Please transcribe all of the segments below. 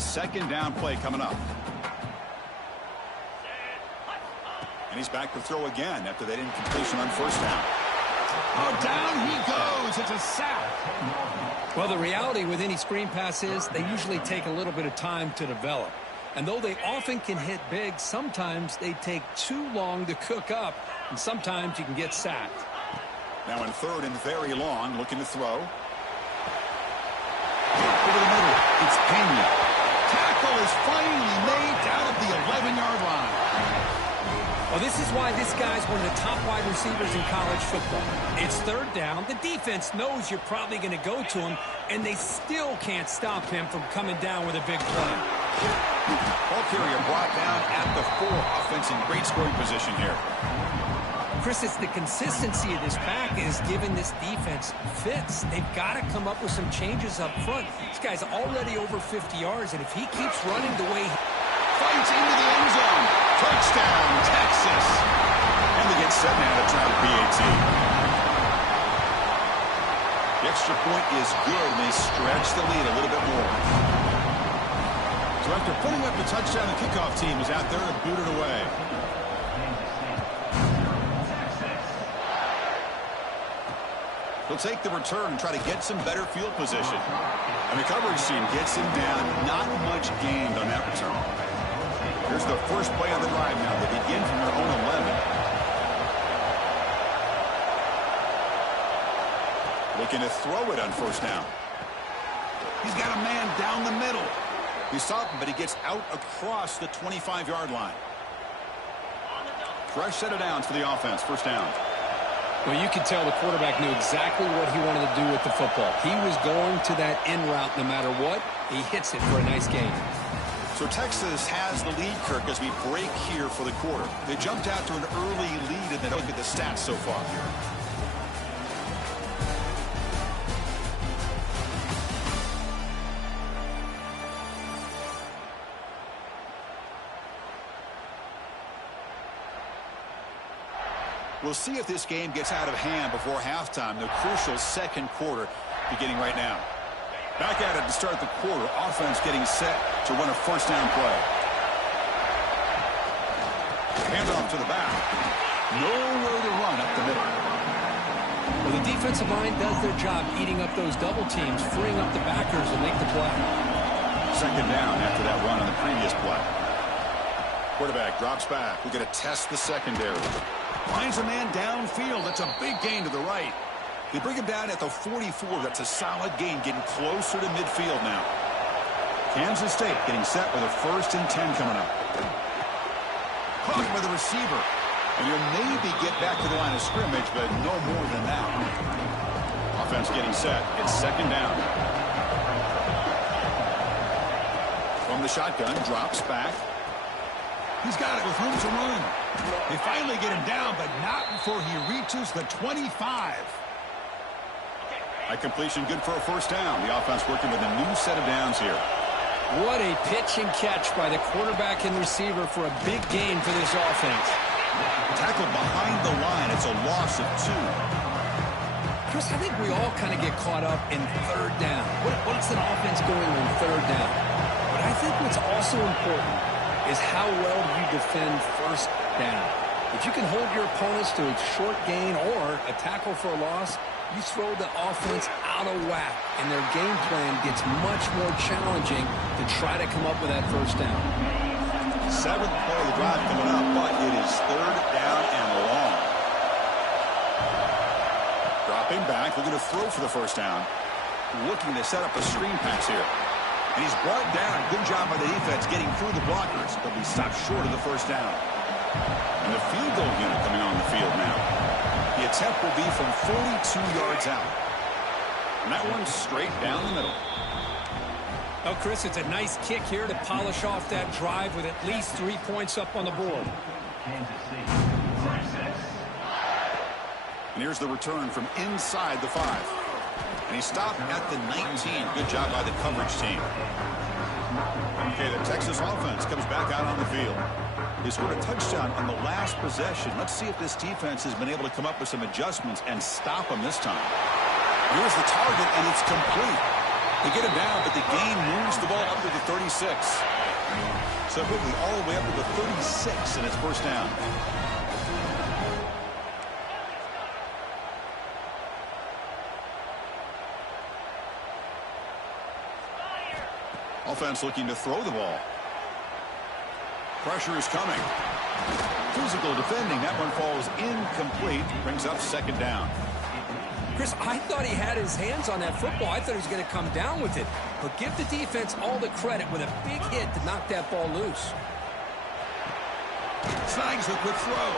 second down play coming up. And he's back to throw again after that incompletion on first down. Oh, down he goes. It's a sack. Well, the reality with any screen pass is they usually take a little bit of time to develop. And though they often can hit big, sometimes they take too long to cook up, and sometimes you can get sacked. Now in third and very long, looking to throw. Over the middle, it's Pena. Tackle is finally made down at the 11-yard line. Well, this is why this guy's one of the top wide receivers in college football. It's third down. The defense knows you're probably going to go to him, and they still can't stop him from coming down with a big play. Ball carrier brought down at the 4. Offense in great scoring position here. Chris, it's the consistency of this pack is giving this defense fits. They've got to come up with some changes up front. This guy's already over 50 yards, and if he keeps running the way he fights into the end zone. Touchdown, Texas. And they get set now to try the PAT. The extra point is good, and they stretch the lead a little bit more. So after putting up the touchdown, the kickoff team is out there to boot it away. He'll take the return and try to get some better field position. And the coverage team gets him down. Not much gained on that return. Here's the first play of the drive now. They begin from their own 11. Looking to throw it on first down. He's got a man down the middle. He stopped him, but he gets out across the 25-yard line. Fresh set of downs for the offense. First down. Well, you can tell the quarterback knew exactly what he wanted to do with the football. He was going to that end route no matter what. He hits it for a nice gain. So Texas has the lead, Kirk, as we break here for the quarter. They jumped out to an early lead, and then look at the stats so far here. We'll see if this game gets out of hand before halftime. The crucial second quarter beginning right now. Back at it to start the quarter. Offense getting set to run a first down play. Hand off to the back. Nowhere to run up the middle. Well, the defensive line does their job eating up those double teams, freeing up the backers to make the play. Second down after that run on the previous play. Quarterback drops back. We're going to test the secondary. Finds a man downfield. That's a big gain to the right. They bring him down at the 44. That's a solid gain, getting closer to midfield now. Kansas State getting set with a 1st and 10 coming up. Caught by the receiver. And you'll maybe get back to the line of scrimmage, but no more than that. Offense getting set. It's second down. From the shotgun, drops back. He's got it with room to run. They finally get him down, but not before he reaches the 25. That completion good for a first down. The offense working with a new set of downs here. What a pitch and catch by the quarterback and receiver for a big gain for this offense. Tackled behind the line. It's a loss of 2. Chris, I think we all kind of get caught up in third down. What's an offense going on third down? But I think what's also important is how well you defend first down. If you can hold your opponents to a short gain or a tackle for a loss, you throw the offense out of whack, and their game plan gets much more challenging to try to come up with that first down. 7th play of the drive coming up, but it is third down and long. Dropping back, looking to throw for the first down. Looking to set up a screen pass here. And he's brought down. Good job by the defense getting through the blockers. But he stopped short of the first down. And the field goal unit coming on the field now. The attempt will be from 42 yards out. And that one's straight down the middle. Oh, Chris, it's a nice kick here to polish off that drive with at least 3 points up on the board. And here's the return from inside the 5. And he stopped at the 19. Good job by the coverage team. Okay, the Texas offense comes back out on the field. They scored a touchdown on the last possession. Let's see if this defense has been able to come up with some adjustments and stop them this time. Here's the target, and it's complete. They get him down, but the gain moves the ball up to the 36. So quickly all the way up to the 36, and it's first down. Offense looking to throw the ball. Pressure is coming. Physical defending. That one falls incomplete. Brings up second down. Chris, I thought he had his hands on that football. I thought he was going to come down with it. But give the defense all the credit with a big hit to knock that ball loose. Snags a quick throw.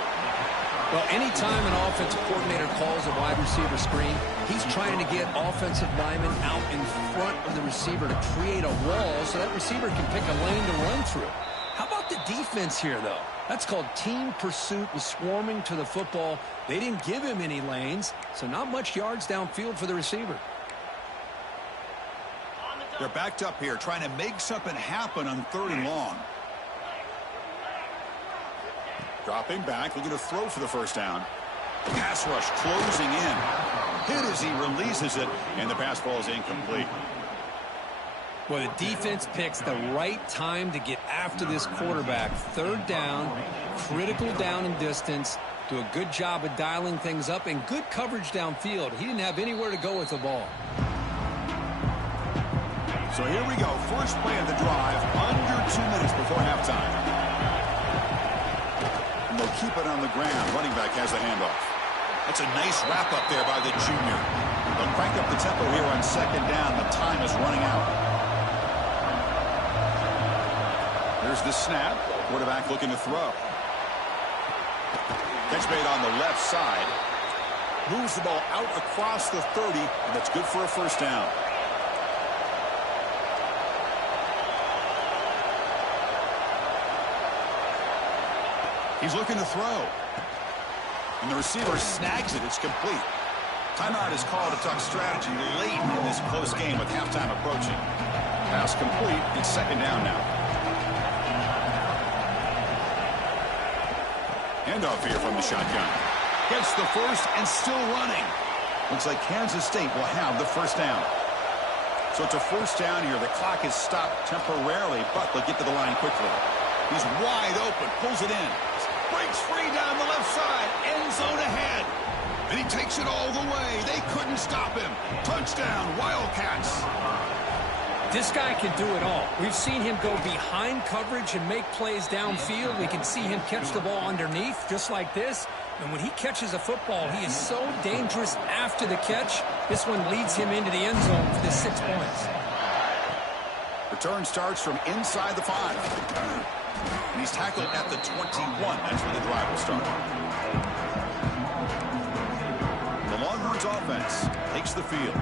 Well, anytime an offensive coordinator calls a wide receiver screen, he's trying to get offensive linemen out in front of the receiver to create a wall so that receiver can pick a lane to run through. How about the defense here, though? That's called team pursuit and swarming to the football. They didn't give him any lanes, so not much yards downfield for the receiver. They're backed up here trying to make something happen on 3rd and long. Dropping back, looking to throw for the first down. Pass rush closing in. Hit as he releases it, and the pass ball is incomplete. Well, the defense picks the right time to get after this quarterback. 3rd down, critical down and distance. Do a good job of dialing things up and good coverage downfield. He didn't have anywhere to go with the ball. So here we go. First play of the drive, under 2 minutes before halftime. And they'll keep it on the ground. Running back has the handoff. That's a nice wrap up there by the junior. They'll crank up the tempo here on 2nd down. The time is running out. Here's the snap. Quarterback looking to throw. Catch made on the left side. Moves the ball out across the 30, and that's good for a first down. He's looking to throw. And the receiver snags it. It's complete. Timeout is called to talk strategy late in this close game with halftime approaching. Pass complete. It's 2nd down now. Handoff here from the shotgun. Gets the first and still running. Looks like Kansas State will have the first down. So it's a first down here. The clock is stopped temporarily, but they'll get to the line quickly. He's wide open, pulls it in. Breaks free down the left side. End zone ahead. And he takes it all the way. They couldn't stop him. Touchdown, Wildcats. This guy can do it all. We've seen him go behind coverage and make plays downfield. We can see him catch the ball underneath, just like this. And when he catches a football, he is so dangerous after the catch. This one leads him into the end zone for the 6 points. Return starts from inside the 5. And he's tackled at the 21. That's where the drive will start. The Longhorns offense takes the field.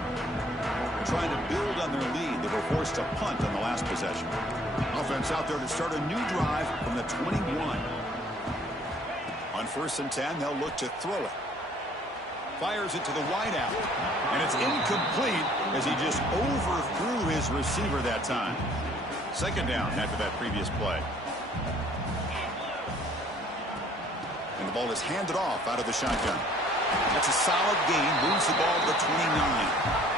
Trying to build on their lead. They were forced to punt on the last possession. Offense out there to start a new drive from the 21. On 1st and 10, they'll look to throw it. Fires it to the wideout. And it's incomplete as he just overthrew his receiver that time. 2nd down after that previous play. And the ball is handed off out of the shotgun. That's a solid gain. Moves the ball to the 29.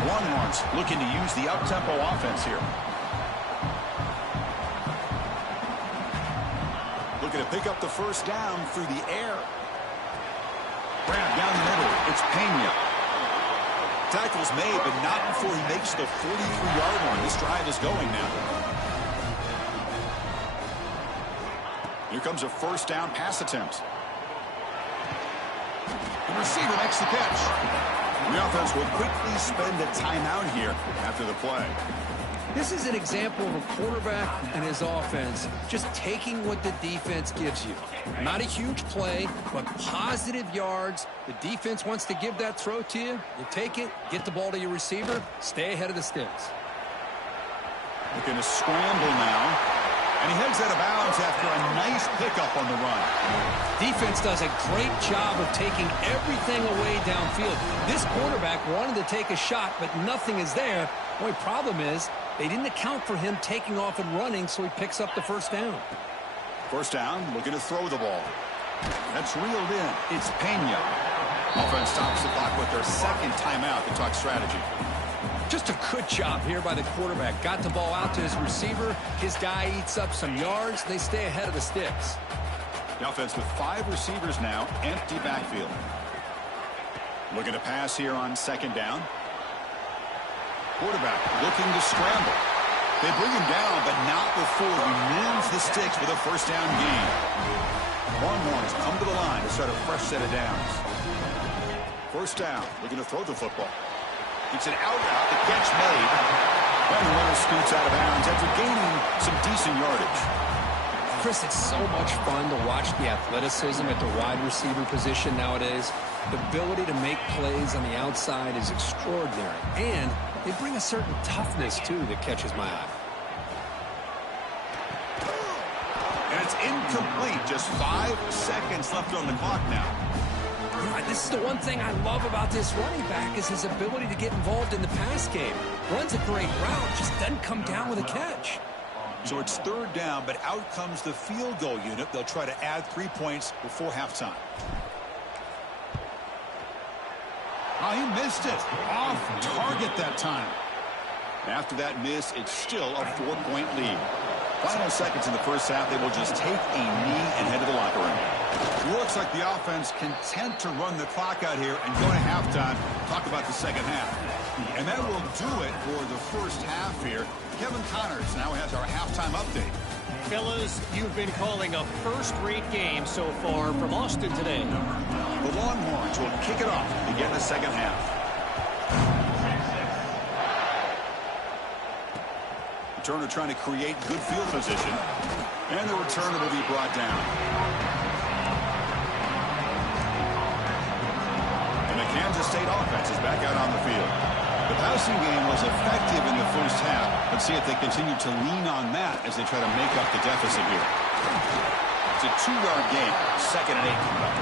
Longhorns looking to use the up-tempo offense here. Looking to pick up the first down through the air. Grab down the middle. It's Pena. Tackle's made, but not before he makes the 43-yard line. This drive is going now. Here comes a first down pass attempt. The receiver makes the catch. The offense will quickly spend a timeout here after the play. This is an example of a quarterback and his offense just taking what the defense gives you. Not a huge play, but positive yards. The defense wants to give that throw to you. You take it, get the ball to your receiver, stay ahead of the sticks. Looking to scramble now. And he heads out of bounds after a nice pickup on the run. Defense does a great job of taking everything away downfield. This quarterback wanted to take a shot, but nothing is there. The only problem is they didn't account for him taking off and running, so he picks up the first down. First down, looking to throw the ball. That's reeled in. It's Pena. Offense stops the clock with their 2nd timeout to talk strategy. Just a good job here by the quarterback. Got the ball out to his receiver. His guy eats up some yards. They stay ahead of the sticks. The offense with 5 receivers now, empty backfield. Looking to pass here on second down. Quarterback looking to scramble. They bring him down, but not before he moves the sticks with a first down gain. Longhorns come to the line to start a fresh set of downs. First down, looking to throw the football. It's an out route, the catch made. And the runner scoots out of bounds after gaining some decent yardage. Chris, it's so much fun to watch the athleticism at the wide receiver position nowadays. The ability to make plays on the outside is extraordinary. And they bring a certain toughness, too, that catches my eye. And it's incomplete. Just 5 seconds left on the clock now. Yeah, this is the one thing I love about this running back is his ability to get involved in the pass game. Runs a great route, just doesn't come down with a catch. So it's third down, but out comes the field goal unit. They'll try to add 3 points before halftime. Oh, he missed it. Off target that time. After that miss, it's still a 4-point lead. Final seconds in the first half, they will just take a knee and head to the locker room. It looks like the offense content to run the clock out here and go to halftime. Talk about the second half. And that will do it for the first half here. Kevin Connors now has our halftime update. Fellas, you've been calling a first-rate game so far from Austin today. The Longhorns will kick it off to begin the second half. Turner trying to create good field position. And the returner will be brought down. And the Kansas State offense is back out on the field. The passing game was effective in the first half. Let's see if they continue to lean on that as they try to make up the deficit here. It's a 2-yard gain. 2nd and 8 coming up.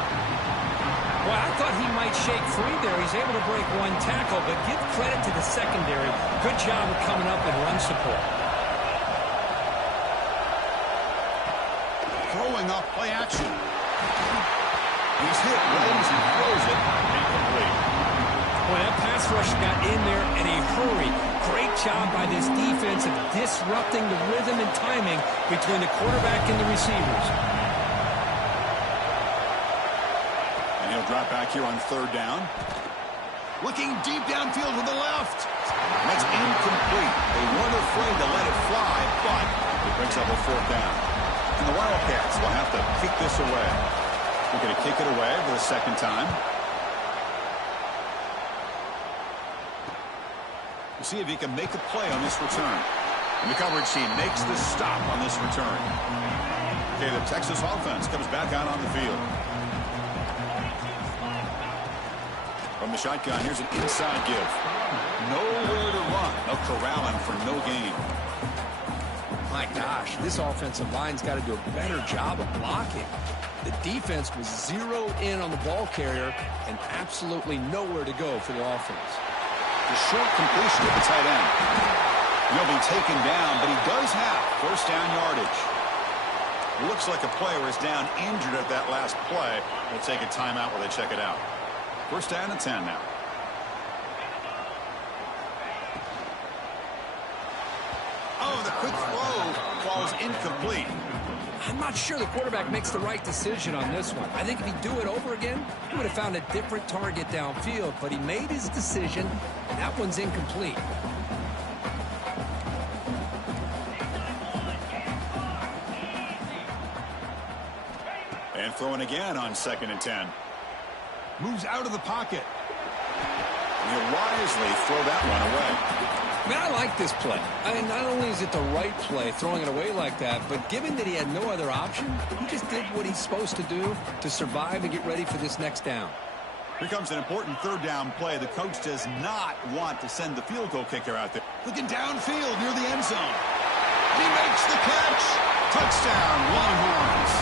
Well, I thought he might shake free there. He's able to break 1 tackle, but give credit to the secondary. Good job of coming up and run support. Throwing off play action. He's hit, runs, and throws it. Incomplete. Well, that pass rush got in there in a hurry. Great job by this defense of disrupting the rhythm and timing between the quarterback and the receivers. And he'll drop back here on third down. Looking deep downfield with the left. That's incomplete. They weren't afraid to let it fly, but it brings up a 4th down. And the Wildcats will have to kick this away. They're going to kick it away for the second time. We'll see if he can make a play on this return. And the coverage team makes the stop on this return. Okay, the Texas offense comes back out on the field. From the shotgun, here's an inside give. Nowhere to run. No corralling for no gain. My gosh, this offensive line's got to do a better job of blocking. The defense was zeroed in on the ball carrier and absolutely nowhere to go for the offense. The short completion to the tight end. He'll be taken down, but he does have first down yardage. Looks like a player is down injured at that last play. We'll take a timeout while they check it out. First down and 10 now. Oh, the quick throw falls incomplete. I'm not sure the quarterback makes the right decision on this one. I think if he'd do it over again, he would have found a different target downfield, but he made his decision, and that one's incomplete. And throwing again on 2nd and 10. Moves out of the pocket. And he'll wisely throw that one away. I mean, I like this play. I mean, not only is it the right play, throwing it away like that, but given that he had no other option, he just did what he's supposed to do to survive and get ready for this next down. Here comes an important third down play. The coach does not want to send the field goal kicker out there. Looking downfield near the end zone. And he makes the catch. Touchdown, Longhorns.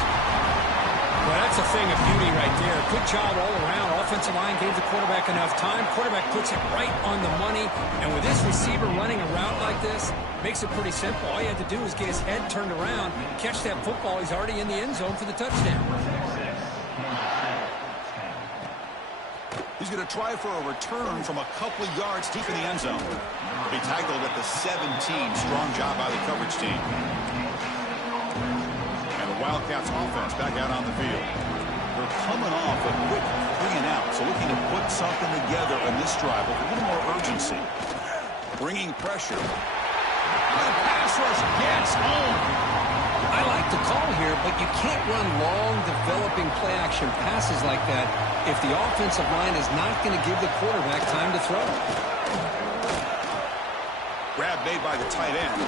Well, that's a thing of beauty right there. Good job all around. Offensive line gave the quarterback enough time. Quarterback puts it right on the money. And with this receiver running a route like this, makes it pretty simple. All you have to do is get his head turned around, catch that football. He's already in the end zone for the touchdown. He's going to try for a return from a couple of yards deep in the end zone. He'll be tackled at the 17. Strong job by the coverage team. And the Wildcats offense back out on the field. They're coming off a quick 3-and-out, so looking to put something together in this drive with a little more urgency. Bringing pressure. The pass rush gets home. I like the call here, but you can't run long, developing play-action passes like that if the offensive line is not going to give the quarterback time to throw. Grab made by the tight end.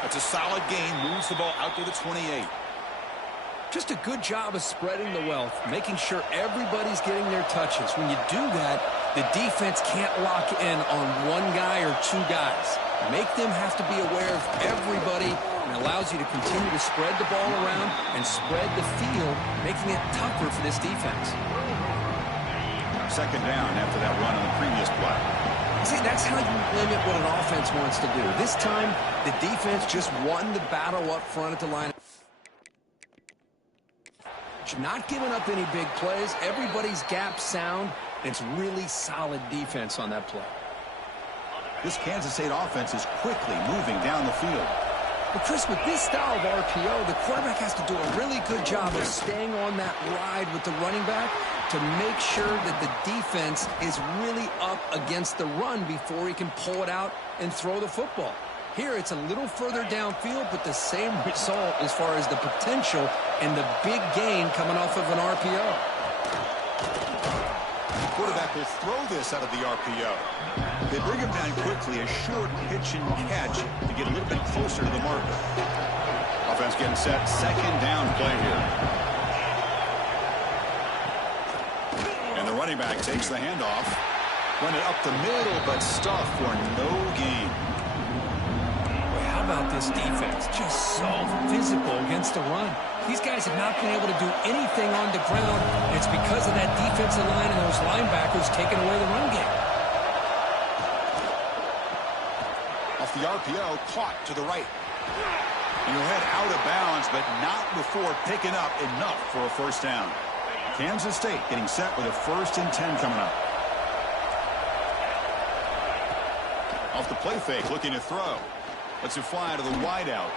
That's a solid gain. Moves the ball out to the 28. Just a good job of spreading the wealth, making sure everybody's getting their touches. When you do that, the defense can't lock in on one guy or two guys. Make them have to be aware of everybody, and allows you to continue to spread the ball around and spread the field, making it tougher for this defense. Second down after that run on the previous play. See, that's how you limit what an offense wants to do. This time, the defense just won the battle up front at the line. Not giving up any big plays. Everybody's gap sound. It's really solid defense on that play. This Kansas State offense is quickly moving down the field. But, Chris, with this style of RPO, the quarterback has to do a really good job of staying on that ride with the running back to make sure that the defense is really up against the run before he can pull it out and throw the football. Here, it's a little further downfield, but the same result as far as the potential and the big gain coming off of an RPO. The quarterback will throw this out of the RPO. They bring him down quickly, a short pitch and catch to get a little bit closer to the marker. Offense getting set, second down play here. And the running back takes the handoff. Run it up the middle, but stuffed for no gain. How about this defense? Just so physical against the run. These guys have not been able to do anything on the ground, and it's because of that defensive line and those linebackers taking away the run game. Off the RPO, caught to the right. And he'll head out of bounds, but not before picking up enough for a first down. Kansas State getting set with a 1st and 10 coming up. Off the play fake, looking to throw. Lets it fly to the wideout.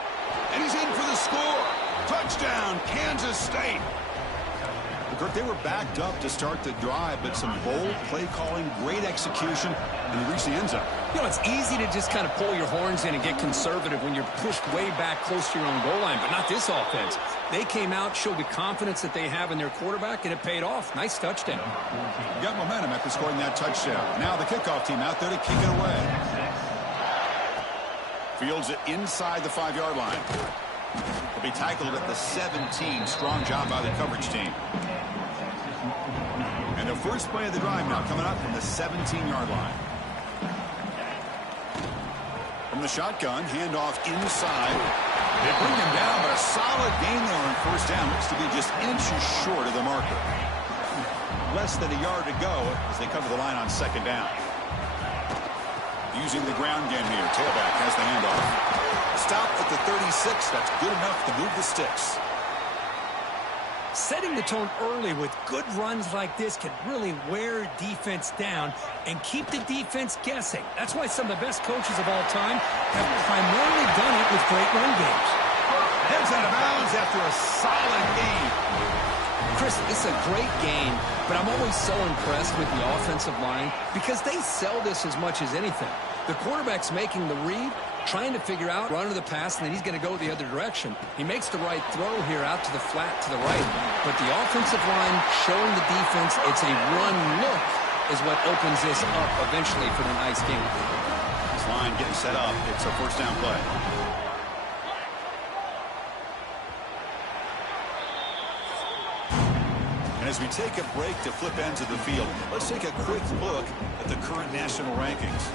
And he's in for the score. Touchdown, Kansas State. Kirk, they were backed up to start the drive, but some bold play calling, great execution, and they reached the end zone. You know, it's easy to just kind of pull your horns in and get conservative when you're pushed way back close to your own goal line, but not this offense. They came out, showed the confidence that they have in their quarterback, and it paid off. Nice touchdown. Got momentum after scoring that touchdown. Now the kickoff team out there to kick it away. Fields it inside the 5-yard line. He'll be tackled at the 17. Strong job by the coverage team. And the first play of the drive now coming up from the 17-yard line. From the shotgun, handoff inside. They bring him down, but a solid gain there on first down. Looks to be just inches short of the marker. Less than a yard to go as they cover the line on second down. Using the ground game here. Tailback has the handoff. Stop at the 36. That's good enough to move the sticks. Setting the tone early with good runs like this can really wear defense down and keep the defense guessing. That's why some of the best coaches of all time have primarily done it with great run games. Heads out of bounds after a solid gain. Chris, it's a great game, but I'm always so impressed with the offensive line because they sell this as much as anything. The quarterback's making the read, trying to figure out run of the pass, and then he's going to go the other direction. He makes the right throw here out to the flat to the right. But the offensive line showing the defense it's a run look is what opens this up eventually for the nice game. This line getting set up. It's a first down play. And as we take a break to flip ends of the field, let's take a quick look at the current national rankings.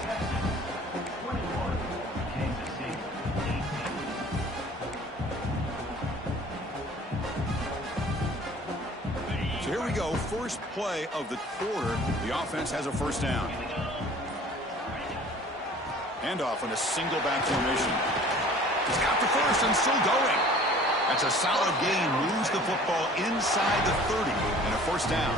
So here we go. First play of the quarter. The offense has a first down. Handoff in a single back formation. He's got the first and still going. That's a solid gain. Moves the football inside the 30 and a first down.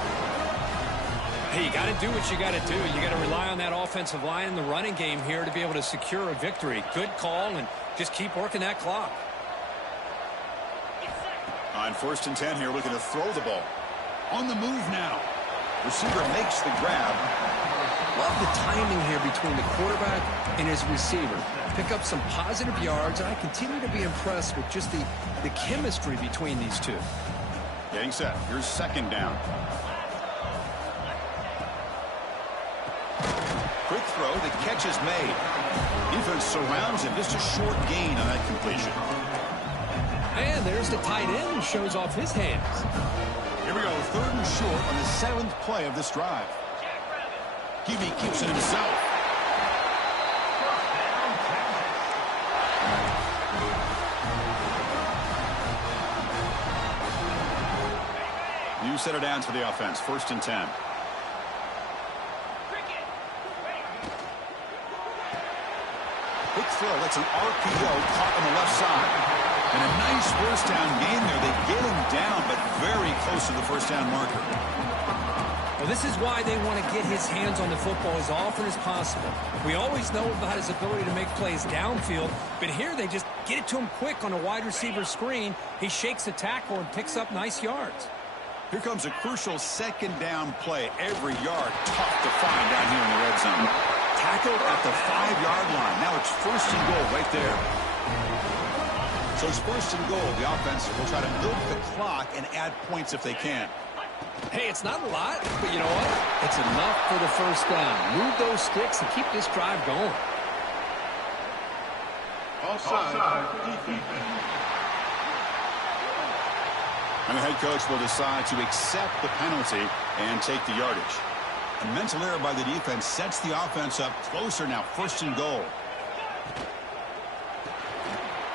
Hey, you got to do what you got to do. You got to rely on that offensive line in the running game here to be able to secure a victory. Good call, and just keep working that clock. On 1st and 10 here, looking to throw the ball. On the move now. Receiver makes the grab. Love the timing here between the quarterback and his receiver. Pick up some positive yards. I continue to be impressed with just the chemistry between these two. Getting set. Here's 2nd down. Quick throw. The catch is made. Defense surrounds him. Just a short gain on that completion. And there's the tight end who shows off his hands. Here we go. 3rd and short on the 7th play of this drive. QB keeps it himself. New set of downs for the offense. 1st and 10. Quick throw. That's an RPO caught on the left side. And a nice 1st down gain there. They get him down, but very close to the 1st down marker. Well, this is why they want to get his hands on the football as often as possible. We always know about his ability to make plays downfield, but here they just get it to him quick on a wide receiver screen. He shakes the tackle and picks up nice yards. Here comes a crucial 2nd down play. Every yard tough to find down here in the red zone. Tackled at the 5-yard line. Now it's 1st and goal right there. So it's 1st and goal. The offense will try to milk the clock and add points if they can. Hey, it's not a lot, but you know what? It's enough for the 1st down. Move those sticks and keep this drive going. Offside. And the head coach will decide to accept the penalty and take the yardage. A mental error by the defense sets the offense up closer now. 1st and goal.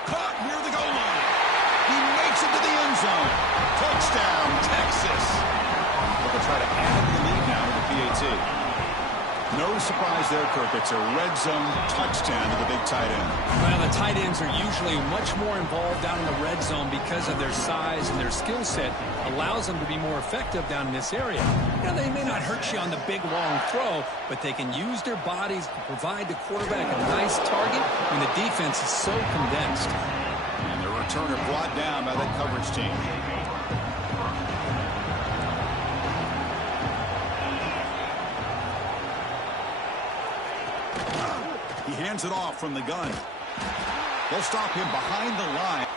Caught near the goal line. He makes it to the end zone. Touchdown, Texas. But they'll try to add the lead now to the PAT. No surprise there, Kirk. It's a red zone touchdown to the big tight end. Well, the tight ends are usually much more involved down in the red zone because of their size and their skill set allows them to be more effective down in this area. You know, they may not hurt you on the big, long throw, but they can use their bodies to provide the quarterback a nice target when the defense is so condensed. And the returner brought down by that coverage team. He hands it off from the gun. They'll stop him behind the line.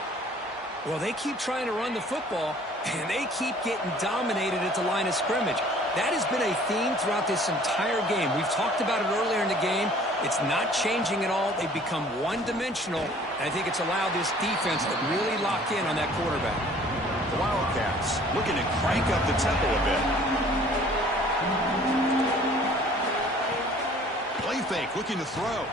Well, they keep trying to run the football, and they keep getting dominated at the line of scrimmage. That has been a theme throughout this entire game. We've talked about it earlier in the game. It's not changing at all. They've become one-dimensional, and I think it's allowed this defense to really lock in on that quarterback. The Wildcats looking to crank up the tempo a bit. Play fake, looking to throw.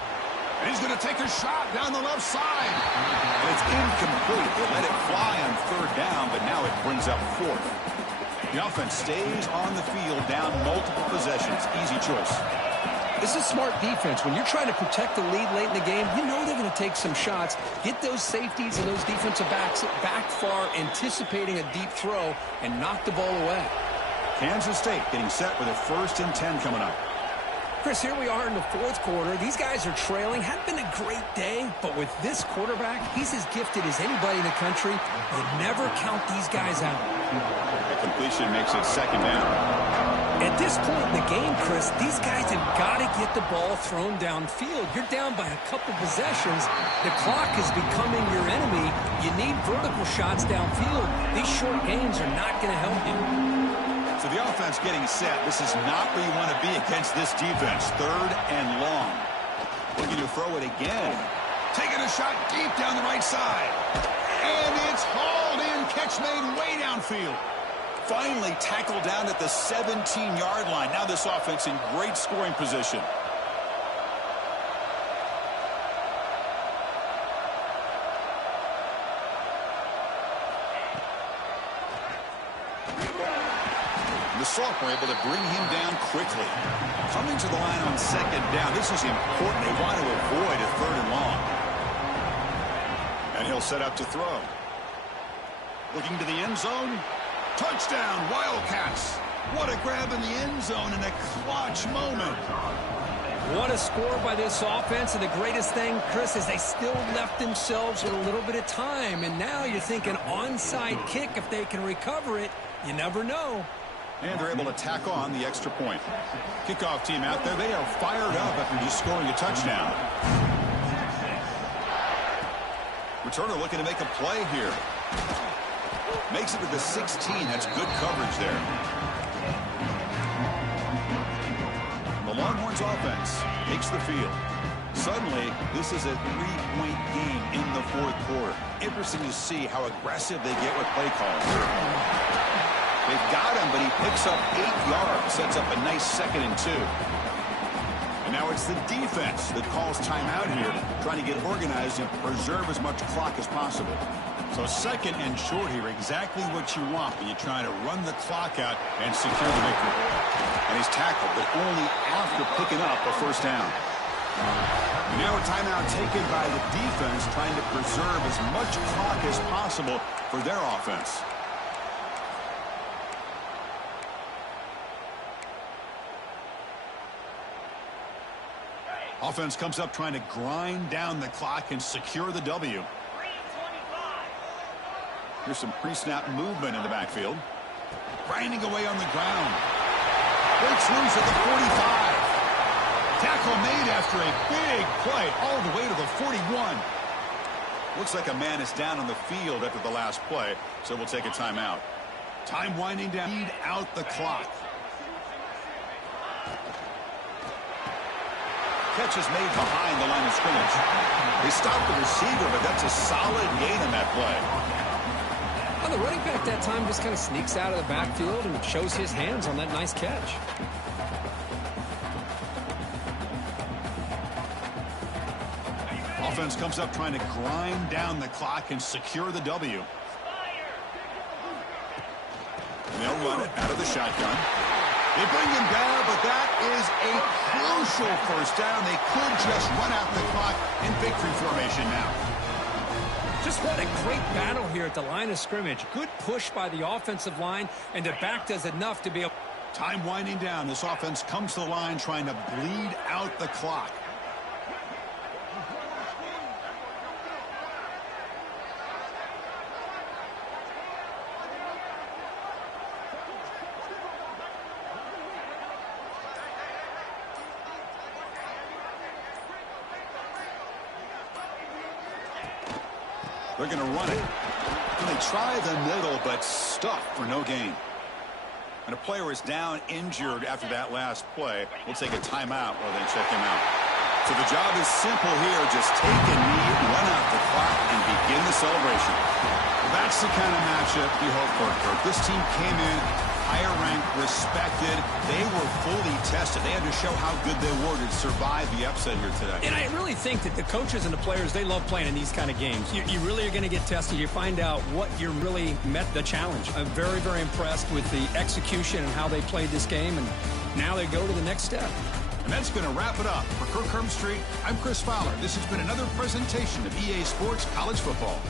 And he's going to take a shot down the left side. And it's incomplete. They let it fly on 3rd down, but now it brings up 4th. The offense stays on the field down multiple possessions. Easy choice. This is smart defense. When you're trying to protect the lead late in the game, you know they're going to take some shots, get those safeties and those defensive backs back far, anticipating a deep throw, and knock the ball away. Kansas State getting set with a 1st and 10 coming up. Chris, here we are in the 4th quarter. These guys are trailing. Hadn't been a great day, but with this quarterback, he's as gifted as anybody in the country. You never count these guys out. The completion makes it 2nd down. At this point in the game, Chris, these guys have got to get the ball thrown downfield. You're down by a couple possessions. The clock is becoming your enemy. You need vertical shots downfield. These short gains are not going to help you. So the offense getting set. This is not where you want to be against this defense. 3rd and long. Looking to throw it again. Taking a shot deep down the right side. And it's hauled in. Catch made way downfield. Finally tackled down at the 17-yard line. Now this offense in great scoring position. The sophomore able to bring him down quickly. Coming to the line on 2nd down. This is important. They want to avoid a 3rd and long. And he'll set up to throw. Looking to the end zone. Touchdown, Wildcats. What a grab in the end zone in a clutch moment. What a score by this offense, and the greatest thing, Chris, is they still left themselves with a little bit of time, and now you're thinking onside kick if they can recover it. You never know. And they're able to tack on the extra point. Kickoff team out there, they are fired up after just scoring a touchdown. Returner looking to make a play here. Makes it to the 16. That's good coverage there. The Longhorns offense takes the field. Suddenly, this is a 3-point game in the fourth quarter. Interesting to see how aggressive they get with play calls. They've got him, but he picks up 8 yards, sets up a nice 2nd and 2. And now it's the defense that calls timeout here, trying to get organized and preserve as much clock as possible. So 2nd and short here, exactly what you want when you're trying to run the clock out and secure the victory. And he's tackled, but only after picking up a first down. And now a timeout taken by the defense, trying to preserve as much clock as possible for their offense. Offense comes up trying to grind down the clock and secure the W. Here's some pre-snap movement in the backfield. Grinding away on the ground. Breaks loose at the 45. Tackle made after a big play all the way to the 41. Looks like a man is down on the field after the last play, so we'll take a timeout. Time winding down. Lead out the clock. Catch is made behind the line of scrimmage. They stopped the receiver, but that's a solid gain on that play. Well, the running back that time just kind of sneaks out of the backfield and shows his hands on that nice catch. Offense comes up trying to grind down the clock and secure the W. And they'll run it out of the shotgun. They bring him down, but that is a crucial first down. They could just run out the clock in victory formation now. Just what a great battle here at the line of scrimmage. Good push by the offensive line, and the back does enough to be able. Time winding down. This offense comes to the line trying to bleed out the clock. They're going to run it. And they try the middle, but stuffed for no gain. And a player is down injured after that last play. We'll take a timeout while they check him out. So the job is simple here. Just take a knee, run out the clock, and begin the celebration. That's the kind of matchup you hope for, Kirk. This team came in higher ranked, respected. They were fully tested. They had to show how good they were to survive the upset here today. And I really think that the coaches and the players, they love playing in these kind of games. You really are going to get tested. You find out what you really met the challenge. I'm very, very impressed with the execution and how they played this game, and now they go to the next step. And that's going to wrap it up. For Kirk Street, I'm Chris Fowler. This has been another presentation of EA Sports College Football.